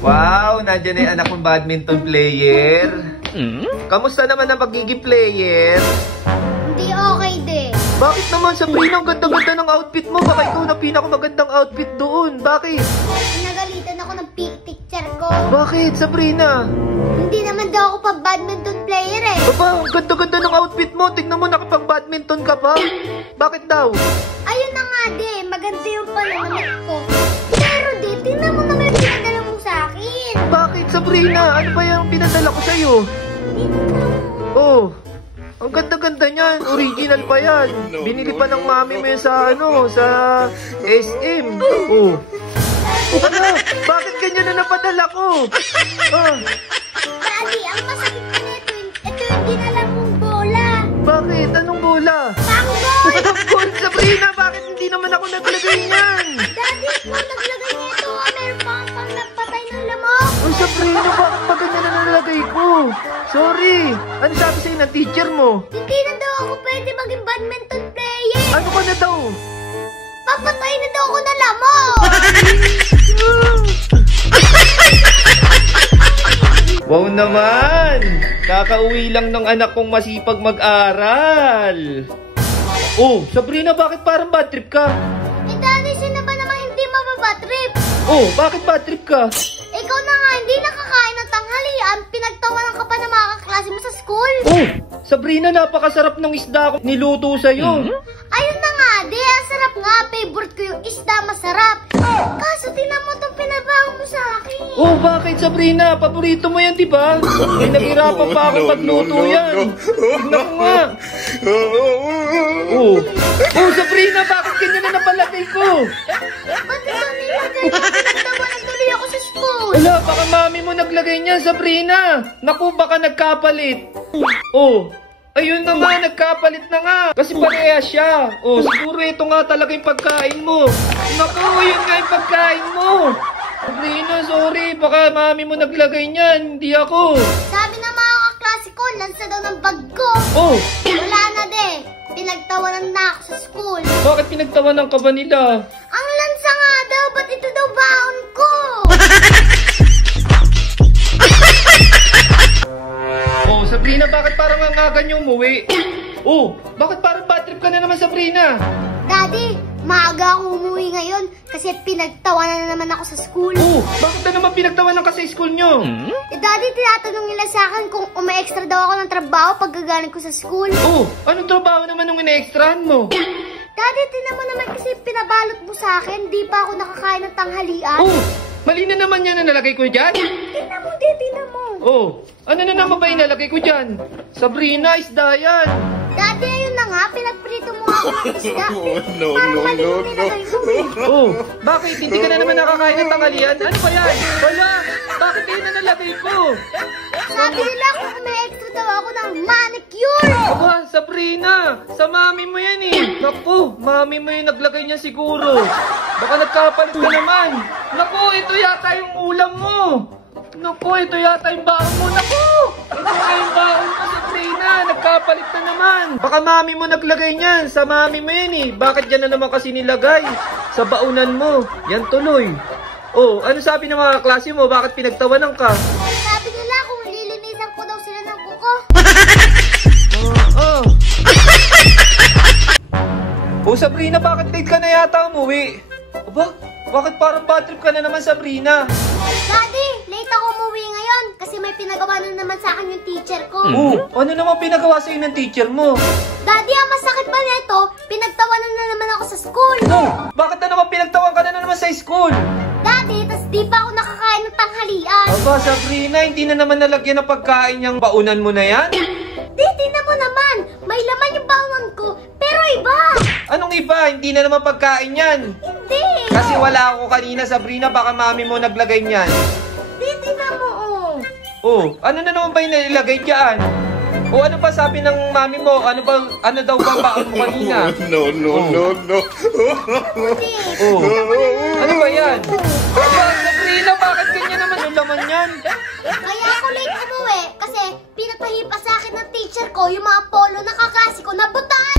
Wow, nandiyan na yung anak kong badminton player. Kamusta naman ang pagiging player? Hindi okay din. Bakit naman, Sabrina? Ang ganda-ganda ng outfit mo. Baka ikaw na pinakamagandang outfit doon. Bakit? Nagalitan ako ng picture ko. Bakit, Sabrina? Hindi naman daw ako pa badminton player eh. Aba, ang ganda-ganda ng outfit mo. Tignan mo, nakapag-badminton ka pa. Bakit daw? Ayun na nga di, maganda yung pananamit ko. Pero di, tingnan mo naman yung pinadala mo sa akin. Bakit, Sabrina? Ano ba yung pinadala ko sa'yo? Oh, ang ganda-ganda niyan. Original pa yan. Binili pa ng mami mo yan sa, sa SM. Oh. Ano? Bakit ganyan na napadala ko? Ah. Daddy, ang masakit pa nito, ito yung dinala mong bola. Bakit? Anong bola? Tanggol! Tanggol, Sabrina! Bakit hindi naman ako naglagay niyan? Daddy, kung naglagay nito, meron pa kang pang nagpatay ng lamok. Uy, Sabrina, bakit ba ganyan na nalagay ko? Sorry. Ano sabi sa'yo ng teacher mo? Hindi na daw ako pwede maging badminton player. Ano ka na daw? Papatay na daw ako ng lamok. Wow naman! Kakauwi lang ng anak kong masipag mag-aral. Oh, Sabrina, bakit parang bad trip ka? Eh, Daddy, sino ba naman hindi mababatrip? Oh, bakit bad trip ka? Ikaw na nga, hindi nakakain ng tanghalian. Pinagtawanan ka pa ng mga kaklase mo sa school. Oh, Sabrina, napakasarap ng isda ko niluto sa'yo. Ayun na nga, di, ang sarap nga. Favorite ko yung isda, masarap. Kaso, tinan mo itong pinabaho mo sa akin. Oh, bakit, Sabrina? Paborito mo yan, di ba? Naghirapan pa ako pagluto yan. Tignan ko nga. Oh, Sabrina, bakit ganyan na napalagay ko? Ba't ito nilagay mo? Pinagtawanan tuloy ako sa school. Wala, baka mami mo naglagay niyan, Sabrina. Naku, baka nagkapalit. Oh, ayun na nga, nagkapalit na nga. Kasi pareha siya. Oh, siguro ito nga talaga yung pagkain mo. Naku, yun nga yung pagkain mo. Sabrina, sorry. Baka mami mo naglagay niyan, hindi ako. Sabi ng mga kaklase ko, lansa daw ng bag ko. Oh, Wala na de. Pinagtawanan na ako sa school. bakit pinagtawanan ka ba nila? Ang lansa nga daw, ba't ito daw baon ko? Oh, Sabrina, bakit parang ang aga niyo umuwi? Oh, bakit parang bad trip ka na naman, Sabrina? Daddy, maaga ako umuwi ngayon kasi pinagtawanan na naman ako sa school. Oh, bakit na naman pinagtawanan ka sa school niyo? Eh, Daddy, tinatanong nila sa akin kung uma-extra daw ako ng trabaho pag gagaling ko sa school. Oh, anong trabaho naman nung ina-extrahan mo? Daddy, tinan mo naman kasi pinabalot mo sa akin. Di pa ako nakakain ng tanghalian. Oh, mali na naman yan na nalagay ko dyan? Tingnan mo, di, tingnan mo. Oh, ano na naman ba inalagay ko dyan? Sabrina, isda yan. Daddy, ayun na nga, pinagprito mo ako ng isda. Parang mali yung nilagay mo eh. Oh, bakit? Hindi ka na naman nakakain ng tanghalian? Ano ba yan? Wala, bakit yun na nalagay ko? Sabi nila kung may extra daw ako ng manicure. Aba, Sabrina, sa mami mo yan eh. Naku, mami mo yung naglagay niya siguro. Baka nagkapalit ka naman. Naku, ito yata yung ulam mo. Naku, ito yata yung baon mo. Naku, ito nga yung baon mo, Sabrina. Nagkapalit na naman. Baka mami mo naglagay niyan. Sa mami mo yan eh. Bakit yan na naman kasi nilagay? Sa baunan mo. Yan tuloy. Oh, ano sabi ng mga klase mo? Bakit pinagtawanan ka? Sabi nila kung lilinisan ko daw sila ng buko. Oh. Oh, Sabrina, bakit late ka na yata umuwi? Aba, bakit parang bad trip ka na naman, Sabrina? Daddy, late ako umuwi ngayon kasi may pinagawa na naman sa akin yung teacher ko. Oh, ano naman pinagawa sa'yo ng teacher mo? Daddy, ang masakit pa nito, pinagtawanan na naman ako sa school. Oh, bakit na naman pinagtawan ka na naman sa school? Daddy, tas di pa ako nakakain ng tanghalian. Aba, Sabrina, hindi na naman nalagyan ng pagkain yung baunan mo na yan? Di, tingnan mo naman, may laman yung baunan ko, pero iba. Anong iba? Hindi na naman pagkain yan. Hindi. Kasi wala ako kanina, Sabrina, baka mami mo naglagay niyan. Di, tingnan mo, oh. Oh, ano na naman ba yung nilagay dyan? O ano pa sabi ng mami mo? Ano daw ba baon mo kanina? No. Hindi. Oh, ano ba yan? Aba, Sabrina, bakit ganyan naman yung laman yan? Kaya ako late umuwi kasi pinagpahipa sa akin ng teacher ko yung mga polo na kakasi ko na butan.